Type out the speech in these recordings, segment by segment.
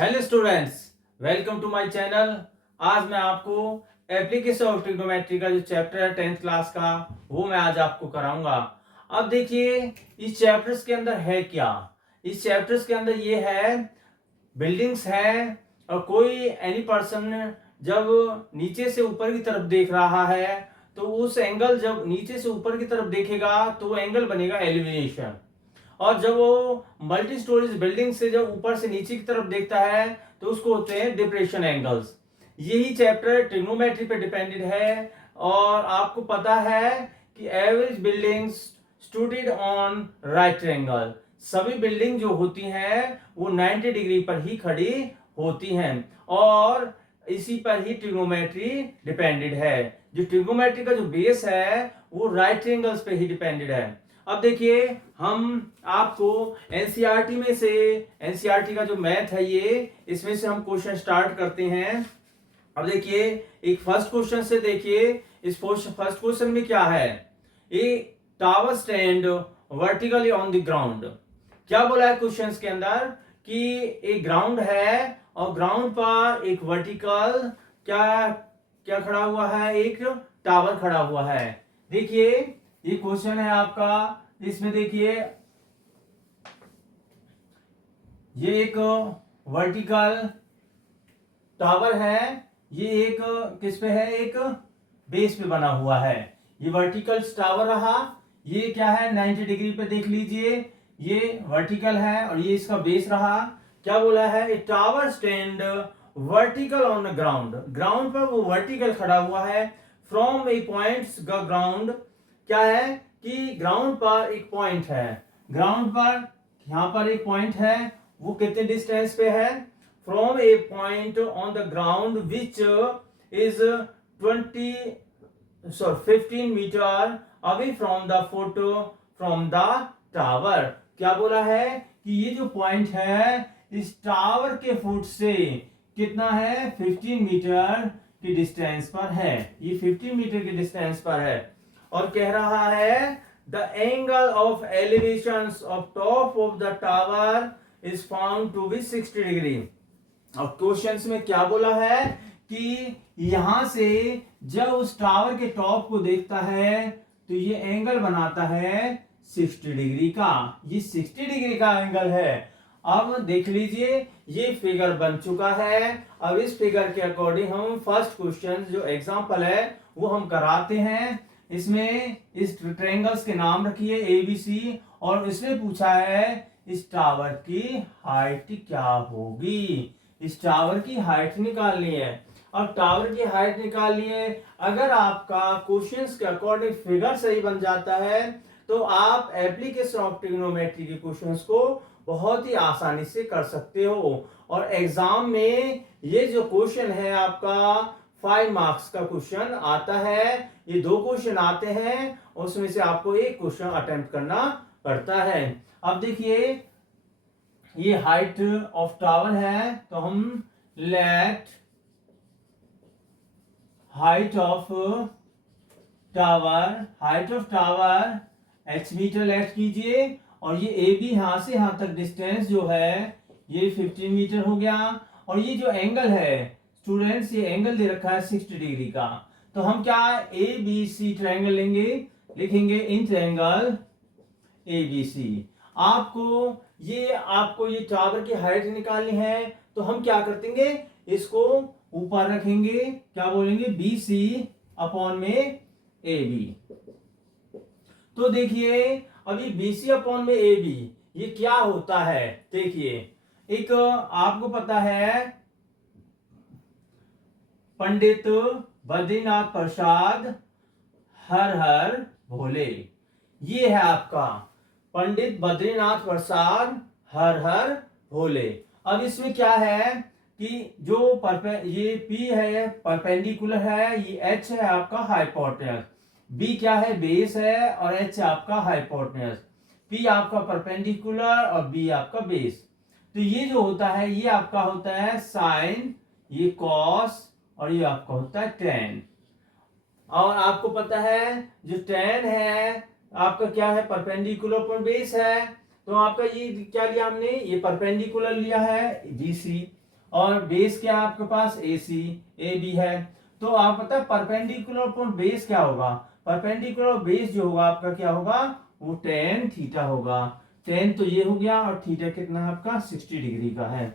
Hello students, welcome to my channel. आज मैं आपको एप्लीकेशन ऑफ ट्रिग्नोमेट्री का जो चैप्टर है 10th क्लास का वो मैं आज आपको कराऊंगा। अब देखिए इस चैप्टर्स के अंदर है क्या। इस चैप्टर्स के अंदर ये है बिल्डिंग्स है और कोई एनी पर्सन जब नीचे से ऊपर की तरफ देख रहा है तो उस एंगल जब नीचे से ऊपर की तरफ देखेगा तो वो एंगल बनेगा एलिवेशन। और जब वो मल्टी स्टोरेज बिल्डिंग से जब ऊपर से नीचे की तरफ देखता है तो उसको होते हैं डिप्रेशन एंगल्स। यही चैप्टर ट्रिग्नोमेट्री पे डिपेंडेड है। और आपको पता है कि average buildings studied on right angle, सभी बिल्डिंग जो होती हैं वो 90 डिग्री पर ही खड़ी होती हैं और इसी पर ही ट्रिग्नोमेट्री डिपेंडेड है। जो ट्रिग्नोमेट्री का जो बेस है वो राइट एंगल्स पे ही डिपेंडेड है। अब देखिए हम आपको एनसीईआरटी में से एनसीईआरटी का जो मैथ है ये इसमें से हम क्वेश्चन स्टार्ट करते हैं। अब देखिए एक फर्स्ट क्वेश्चन से देखिए इस फर्स्ट क्वेश्चन में क्या है। ए tower stand vertically on the ground. क्या बोला है क्वेश्चंस के अंदर कि एक ग्राउंड है और ग्राउंड पर एक वर्टिकल क्या क्या खड़ा हुआ है, एक टावर खड़ा हुआ है। देखिए ये क्वेश्चन है आपका, इसमें देखिए ये एक वर्टिकल टावर है, ये एक किस पे है, एक बेस पे बना हुआ है। ये वर्टिकल टावर रहा, ये क्या है 90 डिग्री पे देख लीजिए, ये वर्टिकल है और ये इसका बेस रहा। क्या बोला है, ए tower stand vertical on the ground. Ground पर वो वर्टिकल खड़ा हुआ है फ्रॉम ए पॉइंट्स ग्राउंड। क्या है कि ग्राउंड पर एक पॉइंट है, ग्राउंड पर यहां पर एक पॉइंट है, वो कितने डिस्टेंस पे है, from a point on the ground which is 15 metre away from the foot from the tower. क्या बोला है कि ये जो पॉइंट है इस टावर के फुट से कितना है, 15 मीटर की डिस्टेंस पर है। ये 15 मीटर की डिस्टेंस पर है और कह रहा है the angle of elevation of top of the tower is found to be 60 degree. और क्वेश्चंस में क्या बोला है कि यहां से जब उस टावर के टॉप को देखता है तो ये एंगल बनाता है 60 डिग्री का। ये 60 डिग्री का एंगल है। अब देख लीजिए ये फिगर बन चुका है। अब इस फिगर के अकॉर्डिंग हम फर्स्ट क्वेश्चन जो एग्जांपल है वो हम कराते हैं। इसमें इस ट्रायंगल्स के नाम रखिए एबीसी और इसने पूछा है इस टावर की हाइट क्या होगी। इस टावर की हाइट निकालनी है। अब टावर की हाइट निकालनी है। अगर आपका क्वेश्चंस के अकॉर्डिंग फिगर सही बन जाता है तो आप एप्लीकेशन ऑफ ट्रिग्नोमेट्री के क्वेश्चंस को बहुत ही आसानी से कर सकते हो। और एग्जाम में ये जो क्वेश्चन है आपका 5 मार्क्स का क्वेश्चन आता है। ये 2 क्वेश्चन आते हैं, उसमें से आपको एक क्वेश्चन अटेम्प्ट करना पड़ता है। अब देखिए ये हाइट ऑफ टावर है तो हम let height of tower h metre let कीजिए और ये ए बी यहां से यहां तक डिस्टेंस जो है ये 15 मीटर हो गया। और ये जो एंगल है स्टूडेंट्स, ये एंगल दे रखा है 60 डिग्री का। तो हम क्या ए बी सी ट्रायंगल लेंगे, लिखेंगे in triangle A B C. आपको ये टावर की हाइट निकालनी है तो हम क्या कर देंगे, इसको ऊपर रखेंगे, क्या बोलेंगे बी सी अपॉन में ए बी। तो देखिए अभी बी सी अपॉन में ए बी ये क्या होता है। देखिए एक आपको पता है पंडित बद्रीनाथ प्रसाद हर हर भोले, ये है आपका पंडित बद्रीनाथ प्रसाद हर हर भोले। अब इसमें क्या है कि जो ये P है परपेंडिकुलर है, ये H है आपका हाइपोटेनस, B क्या है बेस है और H आपका हाइपोटेनस। P आपका परपेंडिकुलर और B आपका बेस। तो ये जो होता है ये आपका होता है साइन, ये कॉस और ये आपका होता है टेन। और आपको पता है जो टेन है आपका क्या है, परपेंडिकुलर पर बेस है। तो आपका ये क्या लिया हमने, ये परपेंडिकुलर लिया है BC और बेस क्या है आपके पास, ए बी है। तो आप पता है परपेंडिकुलर अपॉन बेस क्या होगा, परपेंडिकुलर बेस जो होगा आपका क्या होगा, वो टेन थीटा होगा। टेन तो ये हो गया और थीटा कितना है आपका 60 डिग्री का है।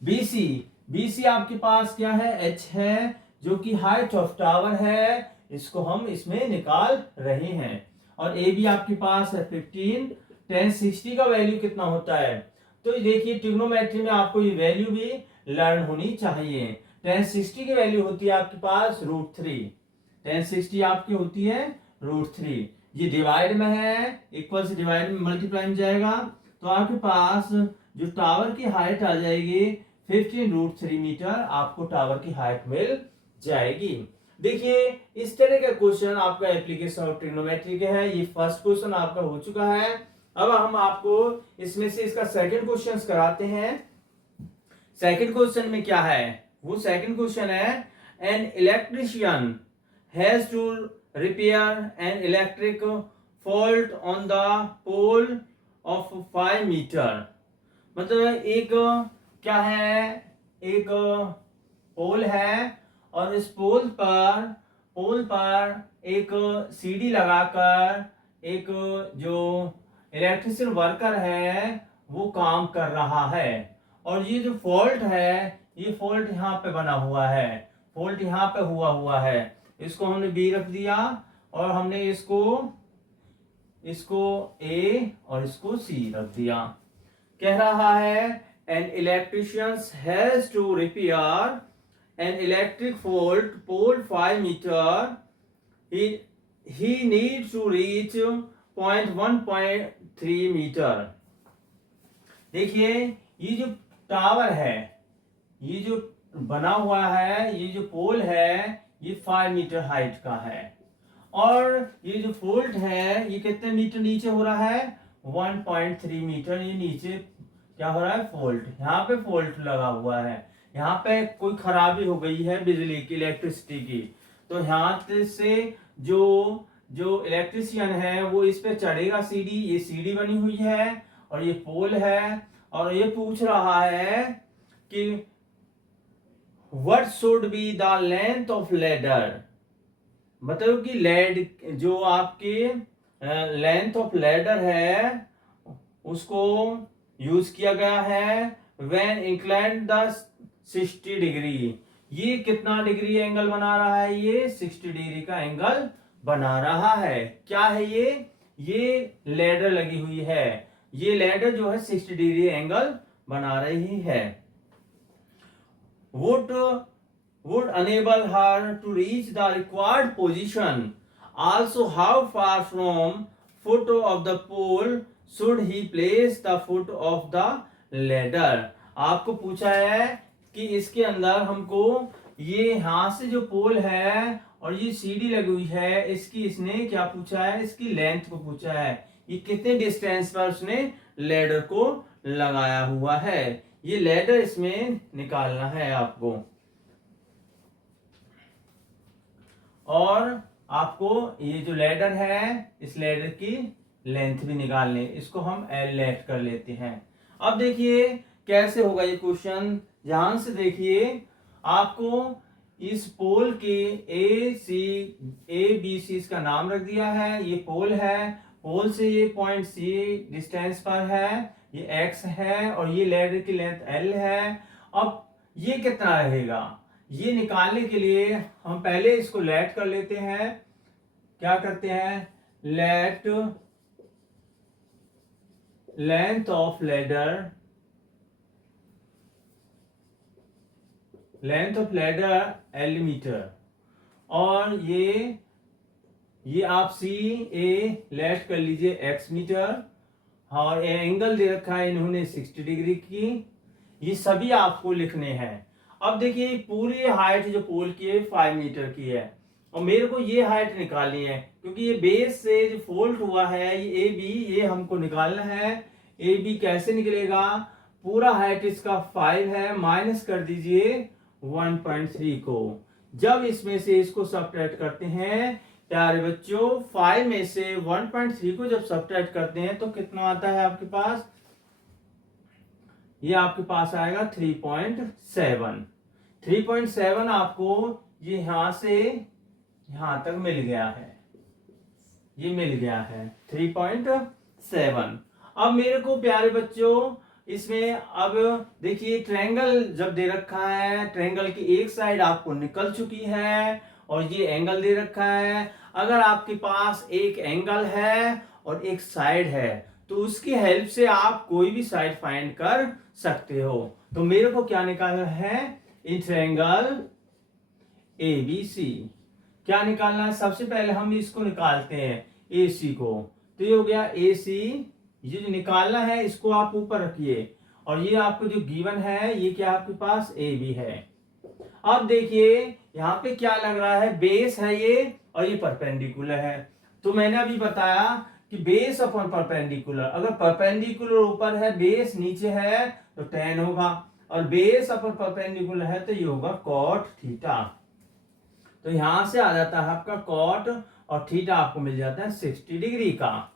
बीसी, बीसी आपके पास क्या है, एच है, जो कि हाइट ऑफ टावर है, इसको हम इसमें निकाल रहे हैं। और ए बी आपके पास है 15। टेन 60 का वैल्यू कितना होता है, तो देखिए ट्रिग्नोमेट्री में आपको ये वैल्यू भी लर्न होनी चाहिए। टेन 60 की वैल्यू होती है आपके पास √3। टेन 60 आपकी होती है √3। ये डिवाइड में है, इक्वल से डिवाइड में मल्टीप्लाई में जाएगा, तो आपके पास जो टावर की हाइट आ जाएगी 15 √3 मीटर, आपको टावर की हाइट मिल जाएगी। देखिए इस तरह का क्वेश्चन आपका एप्लीकेशन ऑफ ट्रिग्नोमेट्री के है। ये फर्स्ट क्वेश्चन आपका हो चुका है। अब हम आपको इसमें से इसका सेकंड क्वेश्चन कराते हैं। सेकंड क्वेश्चन में क्या है, वो सेकंड क्वेश्चन है, an electrician has to repair an electric fault on the pole of 5 metre. मतलब एक क्या है, एक पोल है और इस पोल पर एक सीढ़ी लगाकर एक जो इलेक्ट्रिशियन वर्कर है वो काम कर रहा है। और ये जो फॉल्ट है, ये फॉल्ट यहाँ पे बना हुआ है, फॉल्ट यहाँ पे हुआ है। इसको हमने बी रख दिया और हमने इसको ए और इसको सी रख दिया। कह रहा है an electrician has to repair an electric fault pole 5 metre, he needs to reach 1.3 metre. देखिए ये जो टावर है, ये जो बना हुआ है, ये जो पोल है, ये 5 मीटर हाइट का है। और ये जो फॉल्ट है ये कितने मीटर नीचे हो रहा है, 1.3 मीटर ये नीचे क्या हो रहा है, फॉल्ट। यहाँ पे फॉल्ट लगा हुआ है, यहाँ पे कोई खराबी हो गई है बिजली की, इलेक्ट्रिसिटी की। तो यहाँ से जो इलेक्ट्रिशियन है वो इस पे चढ़ेगा सीढ़ी, ये सीढ़ी बनी हुई है और ये पोल है। और ये पूछ रहा है कि what should be the length of ladder, मतलब कि लेड जो आपकी लेंथ ऑफ लैडर है उसको यूज किया गया है व्हेन इंक्लाइंड द 60 डिग्री। ये कितना डिग्री एंगल बना रहा है, ये 60 डिग्री का एंगल बना रहा है। क्या है ये लैडर लगी हुई है, ये लैडर जो है 60 डिग्री एंगल बना रही है। would enable her to reach the required position. Also, how far from foot of the pole should he place the foot of the ladder? आपको पूछा है कि इसके अंदर हमको ये यहाँ से जो पोल है और ये सीढ़ी लगी हुई है, इसकी इसने क्या पूछा है, इसकी लेंथ को पूछा है। ये कितने डिस्टेंस पर उसने लैडर को लगाया हुआ है, ये लैडर इसमें निकालना है आपको। और आपको ये जो लैडर है इस लैडर की लेंथ भी निकालनी, इसको हम एल लेट कर लेते हैं। अब देखिए कैसे होगा ये क्वेश्चन, ध्यान से देखिए। आपको इस पोल के ए बी सी इसका नाम रख दिया है, ये पोल है, पोल से ये पॉइंट सी डिस्टेंस पर है, ये एक्स है और ये लैडर की लेंथ एल है। अब ये कितना रहेगा, ये निकालने के लिए हम पहले इसको लेट कर लेते हैं। क्या करते हैं, let length of ladder, length of ladder L metre, और ये आप सी ए लेट कर लीजिए एक्स मीटर, और एंगल दे रखा है इन्होंने 60 डिग्री की। ये सभी आपको लिखने हैं। अब देखिए पूरी हाइट जो पोल की है 5 मीटर की है और मेरे को ये हाइट निकालनी है, क्योंकि ये बेस से जो फोल्ड हुआ है ये ए बी, ये हमको निकालना है। ए बी कैसे निकलेगा, पूरा हाइट इसका 5 है, माइनस कर दीजिए 1.3 को। जब इसमें से इसको सब्ट्रैक्ट करते हैं प्यारे बच्चों, 5 में से 1.3 को जब सब्ट्रैक्ट करते हैं तो कितना आता है आपके पास, ये आपके पास आएगा 3.7। 3.7 आपको ये यहां से यहां तक मिल गया है, ये मिल गया है 3.7। अब मेरे को प्यारे बच्चों इसमें अब देखिए ट्रायंगल जब दे रखा है, ट्रायंगल की एक साइड आपको निकल चुकी है और ये एंगल दे रखा है। अगर आपके पास एक एंगल है और एक साइड है तो उसकी हेल्प से आप कोई भी साइड फाइंड कर सकते हो। तो मेरे को क्या निकालना है इन ट्रायंगल ABC। क्या निकालना है, सबसे पहले हम इसको निकालते हैं AC को। तो ये हो गया AC, ये जो निकालना है इसको आप ऊपर रखिए और ये आपको जो गिवन है ये क्या आपके पास AB है। अब देखिए यहाँ पे क्या लग रहा है, बेस है ये और ये परपेंडिकुलर है। तो मैंने अभी बताया कि बेस अपॉन परपेंडिकुलर, अगर परपेंडिकुलर ऊपर है बेस नीचे है तो tan होगा, और बेस अपॉन परपेंडिकुलर है तो ये होगा cot थीटा। तो यहां से आ जाता है आपका cot और थीटा आपको मिल जाता है 60 डिग्री का।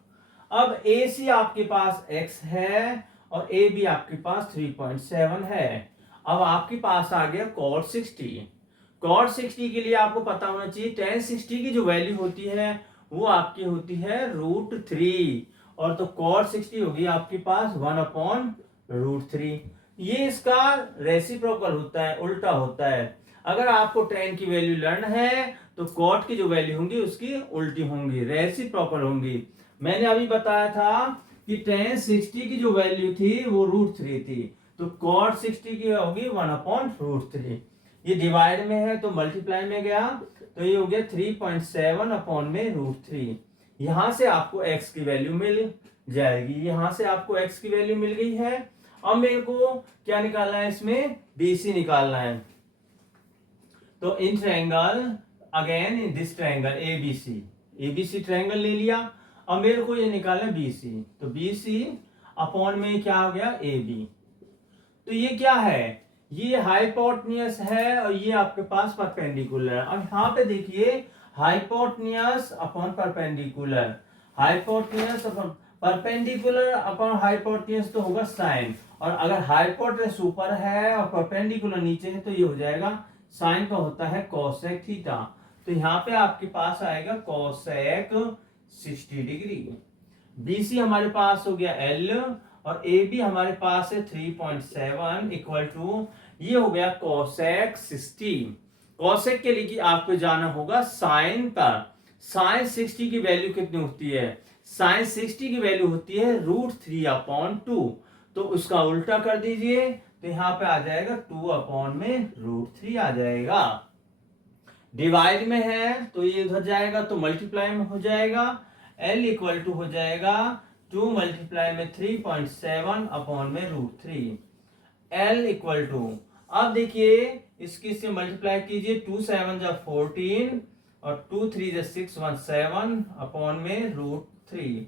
अब AC आपके पास x है और AB आपके पास 3.7 है। अब आपके पास आ गया cot 60। cot 60 के लिए आपको पता होना चाहिए tan 60 की जो वैल्यू होती है वो आपकी होती है √3, और तो cot 60 होगी आपके पास 1/√3। ये इसका रेसिप्रोकल होता है, उल्टा होता है। अगर आपको tan की वैल्यू लर्न है तो cot की जो वैल्यू होंगी उसकी उल्टी होंगी, रेसिप्रोकल होंगी। मैंने अभी बताया था कि tan 60 की जो वैल्यू थी वो √3 थी, तो cot 60 की होगी 1/√3। ये डिवाइड में है तो मल्टीप्लाई में गया तो ये हो गया 3.7/√3। यहां से आपको x की वैल्यू मिल जाएगी, यहां से आपको x की वैल्यू मिल गई है। अब मेरे को क्या निकालना है, इसमें BC निकालना है। तो in triangle again in this triangle ABC triangle ले लिया। अब मेरे को ये निकालना है BC, तो BC अपॉन में क्या हो गया AB। तो ये क्या है, ये हाइपोटेन्यूस है और ये आपके पास परपेंडिकुलर है। अब यहाँ पे देखिए hypotenuse upon perpendicular, hypotenuse upon perpendicular upon hypotenuse तो होगा साइन, और अगर हाइपोटेन्यूस ऊपर है और परपेंडिकुलर नीचे है तो ये हो जाएगा साइन का होता है कोसेक थीटा। तो यहाँ पे आपके पास आएगा कोसेक 60 डिग्री। BC हमारे पास हो गया L और AB हमारे पास है 3.7 इक्वल टू ये हो गया कोसेक 60। कोसेक के लिए आपको जाना होगा साइन पर। साइन 60 की वैल्यू कितनी होती है, साइन 60 की वैल्यू होती है √3/2। तो उसका उल्टा कर दीजिए तो यहाँ पे आ जाएगा 2/√3 आ जाएगा। डिवाइड में है तो ये उधर जाएगा तो मल्टीप्लाई में हो जाएगा। L इक्वल टू हो जाएगा 2 मल्टीप्लाई में 3.7/√3। L इक्वल टू, अब देखिए इसकी से मल्टीप्लाई कीजिए, 2 7 जा 14 और 2 3 जा 6 1 7/√3।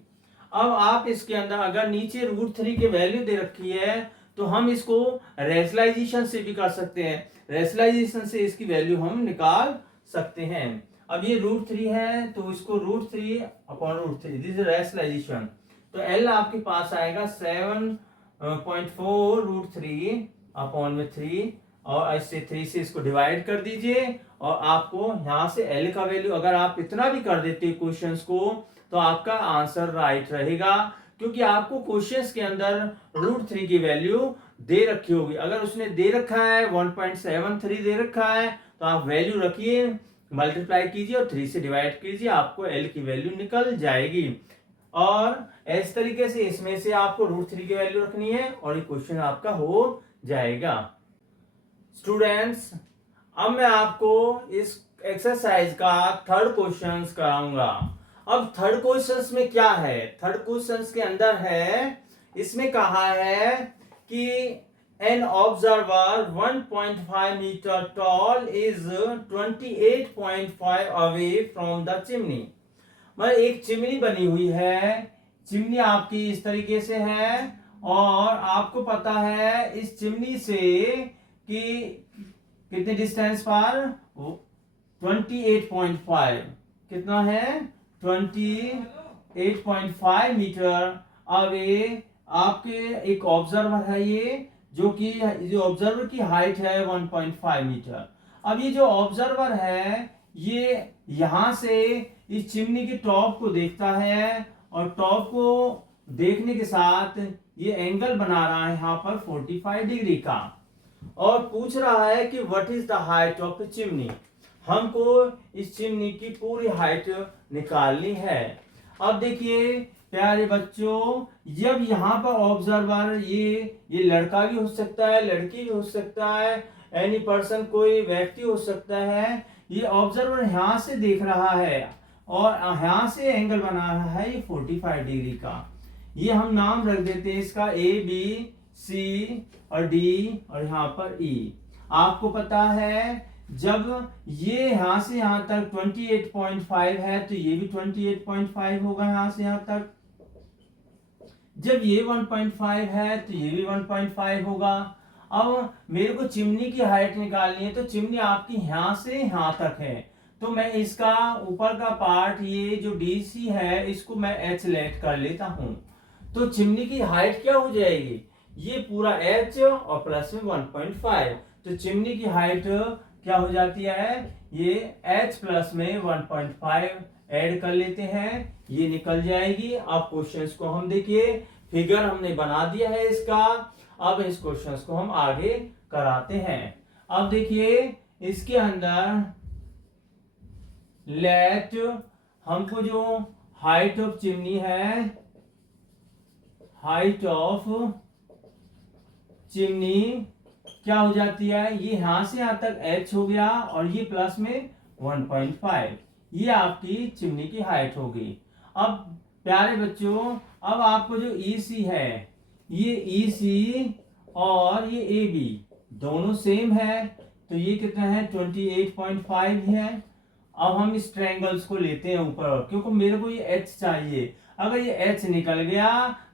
अब आप इसके अंदर अगर नीचे √3 की वैल्यू दे रखी है तो हम इसको रेशनलाइजेशन से भी कर सकते हैं, रेशनलाइजेशन से इसकी वैल्यू हम निकाल सकते हैं। अब ये √3 है तो इसको √3/√3, दिस इज रेशनलाइजेशन। तो L आपके पास आएगा 7.4√3/3 और ऐसे 3 से इसको डिवाइड कर दीजिए और आपको यहाँ से L का वैल्यू अगर आप इतना भी कर देते क्वेश्चंस को तो आपका आंसर राइट रहेगा, क्योंकि आपको क्वेश्चंस के अंदर √3 की वैल्यू दे रखी होगी। अगर उसने दे रखा है 1.73 दे रखा है तो आप वैल्यू रखिए, मल्टीप्लाई कीजिए और 3 से डिवाइड कीजिए, आपको L की वैल्यू निकल जाएगी। और इस तरीके से इसमें से आपको √3 की वैल्यू रखनी है और ये क्वेश्चन आपका हो जाएगा। स्टूडेंट्स अब मैं आपको इस एक्सरसाइज का थर्ड क्वेश्चन कराऊंगा। अब थर्ड क्वेश्चन में क्या है, थर्ड क्वेश्चन के अंदर है, इसमें कहा है कि an observer 1.5 meter tall is 28.5 away from the chimney। मतलब एक चिमनी बनी हुई है, चिमनी आपकी इस तरीके से है और आपको पता है इस चिमनी से कि कितने डिस्टेंस पर 28.5, कितना है 28.5 मीटर अवे आपके एक ऑब्जर्वर है ये जो ऑब्जर्वर की हाइट है 1.5 मीटर। अब ये जो ऑब्जर्वर है ये यहां से इस चिमनी के टॉप को देखता है और टॉप को देखने के साथ ये एंगल बना रहा है यहाँ पर 45 डिग्री का और पूछ रहा है कि what is the height of the chimney. हमको इस चिमनी की पूरी हाइट निकालनी है। अब देखिए प्यारे बच्चों, जब यहाँ पर ऑब्जर्वर ये लड़का भी हो सकता है, लड़की भी हो सकता है, एनी पर्सन कोई व्यक्ति हो सकता है। ये ऑब्जर्वर यहाँ से देख रहा है और यहाँ से एंगल बना रहा है ये 45 डिग्री का। ये हम नाम रख देते हैं इसका ए बी सी और डी और यहाँ पर ई। आपको पता है जब ये यहाँ से यहाँ तक 28.5 है तो ये भी 28.5 होगा यहाँ से यहाँ तक। जब ये 1.5 है तो ये भी 1.5 होगा। अब मेरे को चिमनी की हाइट निकालनी है तो चिमनी आपकी यहाँ से यहाँ तक है तो मैं इसका ऊपर का पार्ट ये जो DC है इसको मैं H लेट कर लेता हूं। तो चिमनी की हाइट क्या हो जाएगी, ये पूरा H और प्लस में 1.5। तो चिमनी की हाइट क्या हो जाती है, ये H प्लस में 1.5 ऐड कर लेते हैं, ये निकल जाएगी। अब क्वेश्चंस को हम देखिए, फिगर हमने बना दिया है इसका। अब इस क्वेश्चंस को हम आगे कराते हैं। अब देखिए इसके अंदर लेट हमको जो हाइट ऑफ चिमनी है, हाइट ऑफ चिमनी क्या हो जाती है, ये यहां से यहां तक H हो गया और ये प्लस में 1.5, ये आपकी चिमनी की हाइट होगी। अब प्यारे बच्चों, अब आपको जो EC है, ये EC और ये AB दोनों सेम है तो ये कितना है 28.5 है। अब हम इस ट्रायंगल्स को लेते हैं ऊपर, क्योंकि मेरे को ये H चाहिए। अगर ये H निकल गया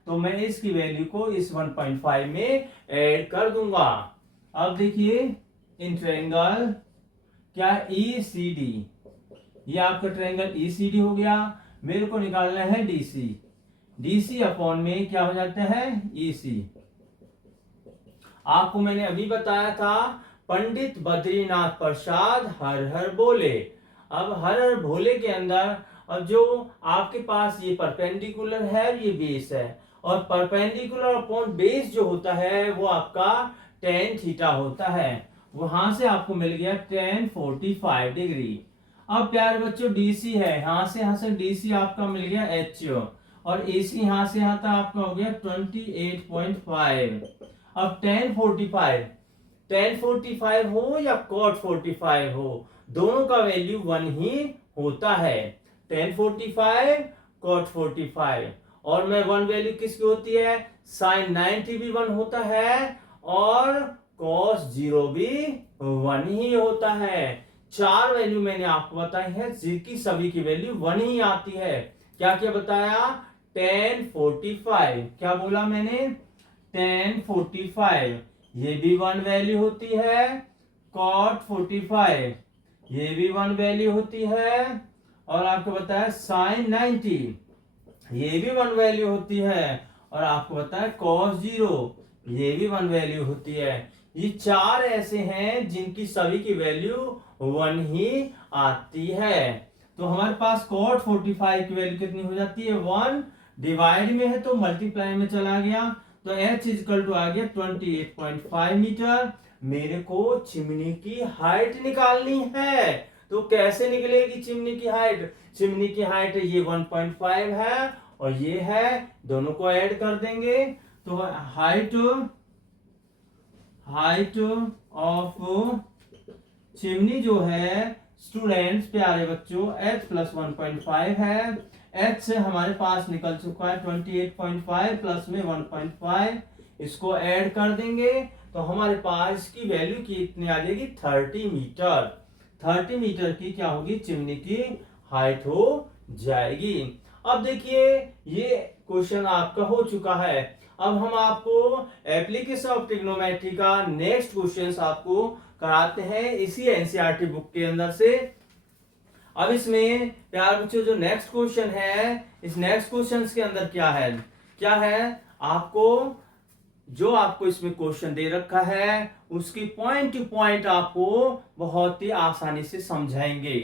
तो मैं इसकी वैल्यू को इस 1.5 में ऐड कर दूंगा। अब देखिए इन ट्रायंगल क्या ECD, ये आपका ट्रायंगल ECD हो गया। मेरे को निकालना है DC, DC अपॉन में क्या हो जाता है EC। आपको मैंने अभी बताया था पंडित बद्रीनाथ प्रसाद हर हर बोले। अब हर हर भोले के अंदर अब जो आपके पास ये परपेंडिकुलर है ये बेस है और परपेंडिकुलर अपॉन बेस जो होता है वो आपका tan थीटा होता है। वहां से आपको मिल गया tan 45 डिग्री। अब प्यारे बच्चों DC है, यहाँ से DC आपका मिल गया H और AC यहाँ से यहाँ तक आपका हो गया 28.5। अब tan 45 हो या cot 45 हो, दोनों का वैल्यू 1 ही होता है। tan 45 cot 45 और मैं 1 वैल्यू किसकी होती है, sin 90 भी 1 होता है और cos 0 भी 1 ही होता है। 4 वैल्यू मैंने आपको बताई है जिनकी सभी की वैल्यू 1 ही आती है। क्या क्या बताया, tan 45 क्या बोला मैंने, tan 45 ये भी 1 वैल्यू होती है, cot 45 ये भी 1 वैल्यू होती है और आपको बताया sin 90 ये भी 1 वैल्यू होती है और आपको बताया cos 0 ये भी 1 वैल्यू होती है। ये 4 ऐसे हैं जिनकी सभी की वैल्यू 1 ही आती है। तो हमारे पास cot 45 की वैल्यू कितनी हो जाती है, 1 डिवाइड में है तो मल्टीप्लाई में चला गया तो H इक्वल टू आ गया 28.5 मीटर। मेरे को चिमनी की हाइट निकालनी है तो कैसे निकलेगी चिमनी की हाइट, चिमनी की हाइट ये 1.5 है और ये है, दोनों को ऐड कर देंगे तो हाइट ऑफ चिमनी जो है स्टूडेंट्स प्यारे बच्चों H प्लस 1.5 है। H से हमारे पास निकल चुका है 28.5 प्लस में 1.5, इसको ऐड कर देंगे तो हमारे पास इसकी वैल्यू कितनी आ जाएगी 30 मीटर। 30 मीटर की क्या होगी, चिमनी की हाइट हो जाएगी। अब देखिए ये क्वेश्चन आपका हो चुका है। अब हम आपको एप्लीकेशन ऑफ ट्रिग्नोमेट्री का नेक्स्ट क्वेश्चन आपको कराते हैं इसी एनसीईआरटी बुक के अंदर से। अब इसमें प्यार बच्चों जो नेक्स्ट क्वेश्चन है, इस नेक्स्ट क्वेश्चन के अंदर क्या है, आपको जो आपको इसमें क्वेश्चन दे रखा है उसकी पॉइंट टू पॉइंट आपको बहुत ही आसानी से समझाएंगे,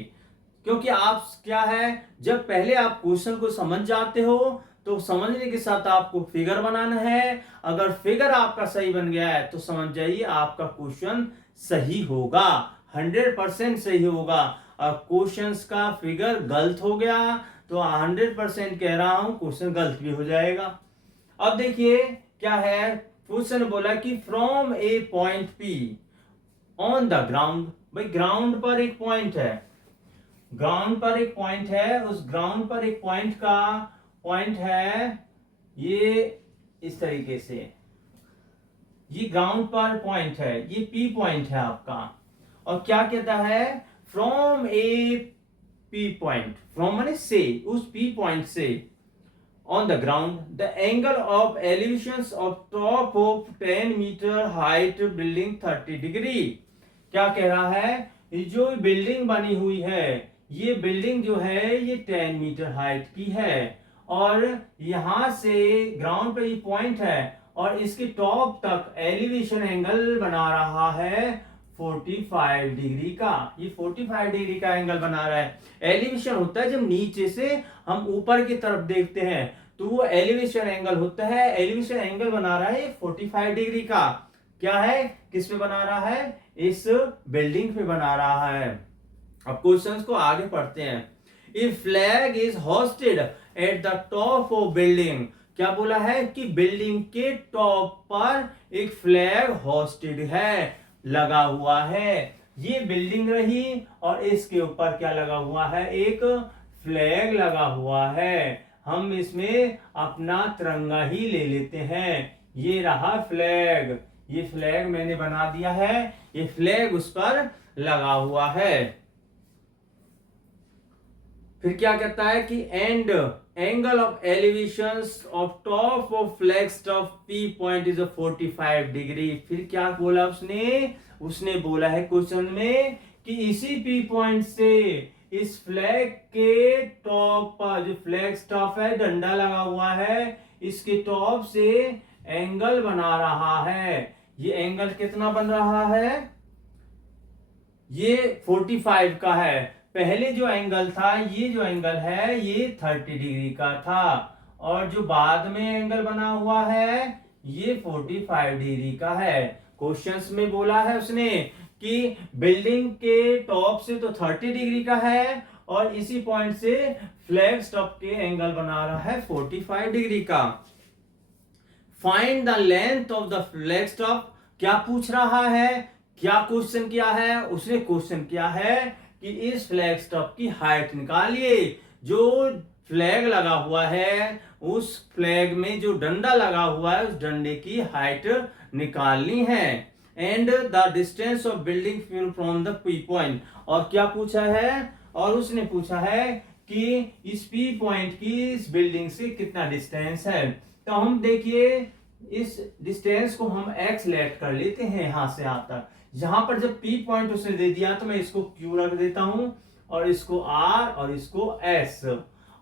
क्योंकि आप क्या है, जब पहले आप क्वेश्चन को समझ जाते हो तो समझने के साथ आपको फिगर बनाना है। अगर फिगर आपका सही बन गया है तो समझ जाइए आपका क्वेश्चन सही होगा, 100% सही होगा। और क्वेश्चंस का फिगर गलत हो गया तो 100% कह रहा हूं क्वेश्चन गलत भी हो जाएगा। अब देखिए क्या है, क्वेश्चन बोला कि from a point P on the ground. भाई ग्राउंड पर एक पॉइंट है, ग्राउंड पर एक पॉइंट है, उस ग्राउंड पर एक पॉइंट का पॉइंट है ये इस तरीके से, ये ग्राउंड पर पॉइंट है, ये पी पॉइंट है आपका। और क्या कहता है, from A P point, from माने से, उस पी पॉइंट से on the ground the angle of elevations of top of 10 meter height building 30 degree। क्या कह रहा है, ये जो बिल्डिंग बनी हुई है, ये बिल्डिंग जो है ये 10 मीटर हाइट की है और यहां से ग्राउंड पे ये पॉइंट है और इसके टॉप तक एलिवेशन एंगल बना रहा है 45 डिग्री का। ये 45 डिग्री का एंगल बना रहा है। एलिवेशन होता है जब नीचे से हम ऊपर की तरफ देखते हैं तो वो एलिवेशन एंगल होता है। एलिवेशन एंगल बना रहा है ये 45 डिग्री का। क्या है, किस पे बना रहा है, इस बिल्डिंग पे बना रहा है। अब क्वेश्चंस को आगे पढ़ते हैं। If flag is hosted at the top of building, क्या बोला है कि बिल्डिंग के टॉप पर एक फ्लैग होस्टेड है, लगा हुआ है। ये बिल्डिंग रही और इसके ऊपर क्या लगा हुआ है, एक फ्लैग लगा हुआ है। हम इसमें अपना तिरंगा ही ले लेते हैं। ये रहा फ्लैग, ये फ्लैग मैंने बना दिया है, ये फ्लैग उस पर लगा हुआ है। फिर क्या कहता है कि and angle of elevations of top of flag stuff P point is 45 degree. फिर क्या बोला उसने बोला है क्वेश्चन में कि इसी पी पॉइंट से इस फ्लैग के टॉप पर, जो फ्लैग स्टफ है डंडा लगा हुआ है, इसके टॉप से एंगल बना रहा है। ये एंगल कितना बन रहा है, ये 45 का है। पहले जो एंगल था, ये जो एंगल है ये 30 डिग्री का था और जो बाद में एंगल बना हुआ है ये 45 डिग्री का है। क्वेश्चंस में बोला है उसने कि बिल्डिंग के टॉप से तो 30 डिग्री का है और इसी पॉइंट से फ्लैग स्टॉप के एंगल बना रहा है 45 डिग्री का। Find the length of the flag stop. क्या पूछ रहा है, क्या क्वेश्चन किया है, उसने क्वेश्चन किया है कि इस फ्लैग स्टॉप की हाइट निकालिए। जो फ्लैग लगा हुआ है उस फ्लैग में जो डंडा लगा हुआ है उस डंडे की हाइट निकालनी है। And the distance of building from the P point. और क्या पूछा है, और उसने पूछा है कि इस पी पॉइंट की इस बिल्डिंग से कितना डिस्टेंस है। तो हम देखिए इस डिस्टेंस को हम x लेट कर लेते हैं यहां से यहां तक। यहां पर जब P पॉइंट उसने दे दिया तो मैं इसको Q रख देता हूं और इसको R और इसको S।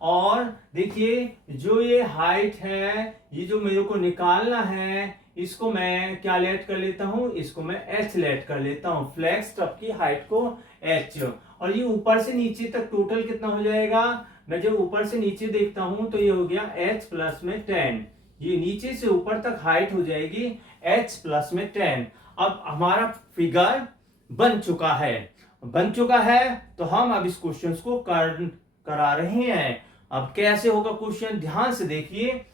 और देखिए जो ये हाइट है, ये जो मेरे को निकालना है, इसको मैं क्या लेट कर लेता हूं, इसको मैं h लेट कर लेता हूं। फ्लैग स्टॉप की हाइट को h। और ये ऊपर से नीचे तक टोटल कितना हो जाएगा, मैं जब ऊपर से नीचे देखता हूं तो ये हो गया h प्लस में 10। ये नीचे से ऊपर तक हाइट हो जाएगी h प्लस में 10। अब हमारा फिगर बन चुका है तो हम अब इस क्वेश्चन को करा रहे हैं। अब कैसे होगा क्वेश्चन, ध्यान से देखिए।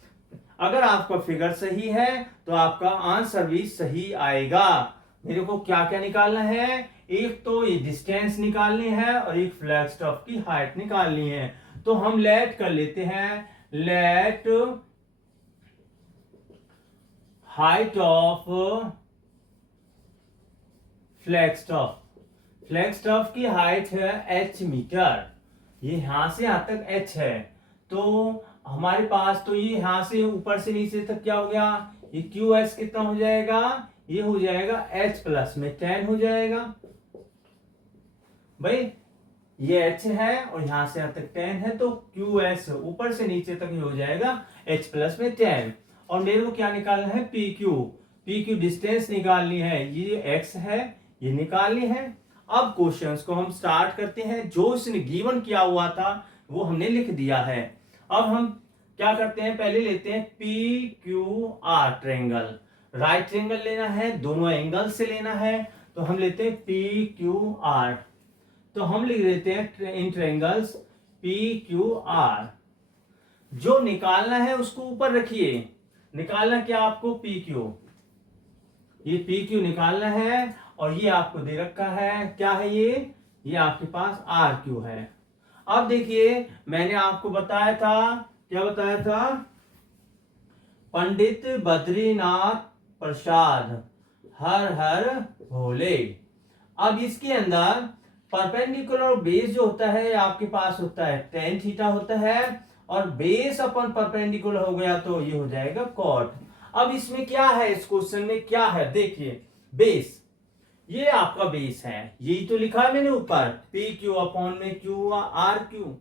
अगर आपका फिगर सही है तो आपका आंसर भी सही आएगा। मेरे को क्या क्या निकालना है, एक तो ये डिस्टेंस निकालनी है और एक फ्लैग स्टॉप की हाइट निकालनी है। तो हम लेट कर लेते हैं, late height of flag stop. Flag stop की हाइट है h मीटर, ये यहां से यहां तक h है। तो हमारे पास तो ये यहां से ऊपर से नीचे तक क्या हो गया, ये QS कितना हो जाएगा, ये हो जाएगा h प्लस में 10 हो जाएगा। भाई ये h है और यहां से यहां तक 10 है तो QS ऊपर से नीचे तक ही हो जाएगा h प्लस में 10। और मेरे को क्या निकालना है, PQ। पी क्यू डिस्टेंस निकालनी है, ये एक्स है, ये निकालनी है। अब क्वेश्चंस को हम स्टार्ट करते हैं। जो इसने गिवन किया हुआ था वो हमने लिख दिया है। अब हम क्या करते हैं, पहले लेते हैं P Q R triangle. Right triangle लेना है, दोनों एंगल से लेना है, तो हम लेते हैं पी क्यू आर। तो हम लिख देते हैं इन ट्रायंगल्स पी क्यू आर। जो निकालना है उसको ऊपर रखिए। निकालना क्या आपको, पी क्यू, ये पी क्यू निकालना है। और ये आपको दे रखा है, क्या है ये आपके पास आर क्यू है। अब देखिए मैंने आपको बताया था, क्या बताया था, पंडित बद्रीनाथ प्रसाद हर हर भोले। अब इसके अंदर परपेंडिकुलर बेस जो होता है आपके पास होता है टेन थीटा होता है, और बेस अपन परपेंडिकुलर हो गया तो ये हो जाएगा कॉट। अब इसमें क्या है, इस क्वेश्चन में क्या है, देखिए बेस, ये आपका बेस है, यही तो लिखा है मैंने ऊपर, पी क्यू अपॉन में क्यू आर क्यू।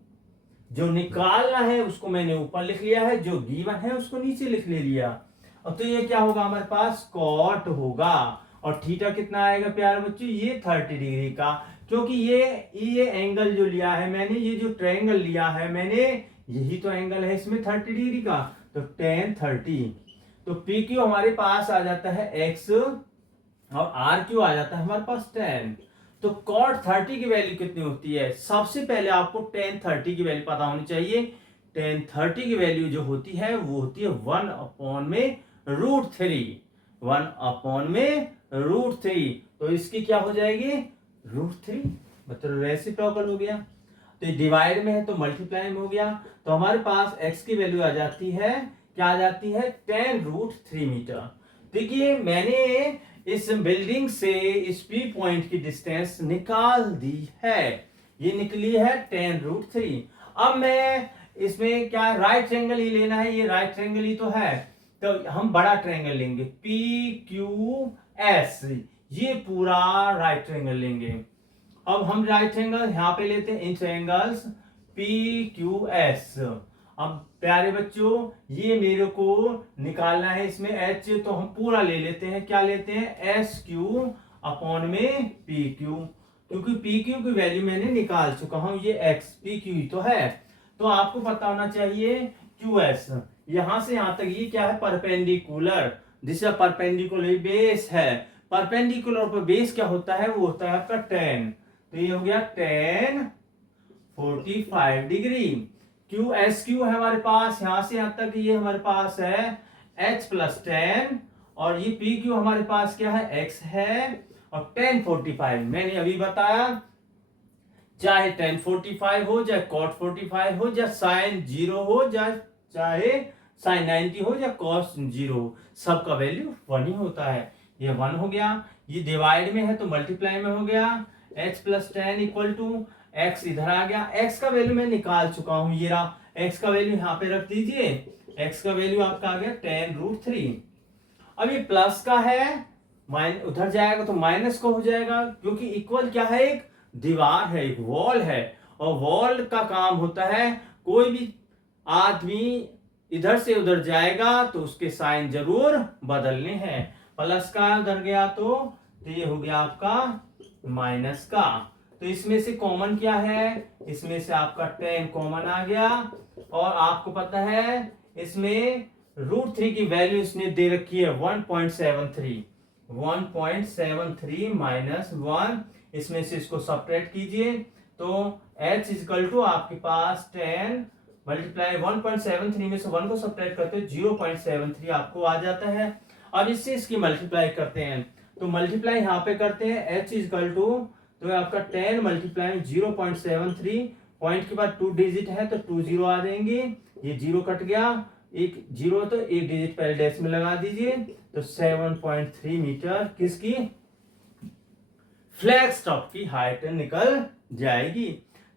जो निकालना है उसको मैंने ऊपर लिख लिया है, जो गिवन है उसको नीचे लिख ले लिया। अब तो ये क्या होगा हमारे पास, कॉट होगा। और थीटा कितना आएगा प्यारे बच्चों, ये 30 डिग्री का, क्योंकि ये एंगल जो लिया है मैंने, ये जो ट्रायंगल लिया है मैंने, यही तो एंगल है इसमें 30 डिग्री का, तो tan 30। तो पी क्यू हमारे पास आ जाता है x और आर क्यू आ जाता है हमारे पास 10। तो cot 30 की वैल्यू कितनी होती है, सबसे पहले आपको tan 30 की वैल्यू पता होनी चाहिए। tan 30 की वैल्यू जो होती है वो होती है 1 में √3, 1/√3। तो इसकी क्या हो जाएगी, √3, मतलब रेसिप्रोकल हो गया। तो डिवाइड में है तो मल्टीप्लाई में हो गया। तो हमारे पास x की वैल्यू आ जाती है, क्या आ जाती है, tan√3 मीटर। देखिए मैंने इस बिल्डिंग से इस पी पॉइंट की डिस्टेंस निकाल दी है, ये निकली है tan√3। अब मैं इसमें क्या राइट ट्रायंगल ही लेना है, ये राइट ट्रायंगल ही तो है, तो हम बड़ा ट्रायंगल लेंगे पी क्यू एस, ये पूरा राइट ट्रायंगल लेंगे। अब हम राइट ट्रायंगल यहां पे लेते हैं इन ट्रायंगल्स पी क्यू एस। अब प्यारे बच्चों ये मेरे को निकालना है, इसमें एच तो हम पूरा ले लेते हैं, क्या लेते हैं, एस क्यू अपॉन में पी क्यू, क्योंकि पी क्यू की वैल्यू मैंने निकाल चुका हूं, ये एक्स पी क्यू ही तो है। तो आपको पता होना चाहिए क्यू एस, यहां से यहां तक ये क्या है, परपेंडिकुलर, जिसका परपेंडिकुलर बेस है। परपेंडिकुलर पर बेस क्या होता है, वो होता है आपका tan। तो ये हो गया tan 45 degree. Q S Q है हमारे पास, यहां से यहां तक ये हमारे पास है h + tan, और ये पी क्यू हमारे पास क्या है, x है, और tan 45 मैंने अभी बताया, चाहे tan 45 हो, चाहे cot 45 हो, चाहे sin 0 हो, चाहे sin 90 हो, या cos 0 हो, सबका वैल्यू 1 ही होता है। ये 1 हो गया, ये डिवाइड में है तो मल्टीप्लाई में हो गया, h + tan = x, इधर आ गया, x का वैल्यू मैं निकाल चुका हूं, ये रहा, x का वैल्यू यहां पे रख दीजिए, x का वैल्यू आपका आ गया tan√3। अब ये प्लस का है, उधर जाएगा तो माइनस का हो जाएगा, क्योंकि इक्वल क्या है, एक दीवार है, एक वॉल है, और वॉल का काम होता है, कोई भी आदमी इधर से उधर जाएगा तो उसके साइन जरूर बदलने हैं। प्लस का उधर गया तो ये हो गया आपका माइनस का। तो इसमें से कॉमन क्या है, इसमें से आपका tan कॉमन आ गया, और आपको पता है इसमें √3 की वैल्यू इसने दे रखी है 1.73, 1.73 - 1, इसमें से इसको सब्ट्रैक्ट कीजिए, तो h = आपके पास 10 मल्टीप्लाई 1.73 में से 1 को सब्ट्रैक्ट करते हो 0.73 आपको आ जाता है। अब इससे इसकी मल्टीप्लाई करते हैं, तो मल्टीप्लाई यहाँ पे करते हैं, h = तो आपका 10 × 0.73, पॉइंट के बाद 2 डिजिट है तो 2 0 आ जाएंगे, ये 0 कट गया, एक 0 तो एक डिजिट पहले डैश में लगा दीजिए, तो 7.3 मीटर किसकी, फ्लैग स्टॉक की हाइट निकल जाएगी।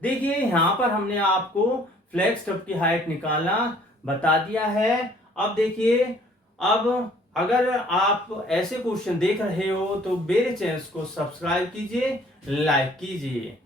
देखिए यहां पर हमने आपको फ्लैग स्टॉक की हाइट निकालना बता दिया है। अब देखिए, अब अगर आप ऐसे क्वेश्चन देख रहे हो तो मेरे चैनल को सब्सक्राइब कीजिए, लाइक कीजिए।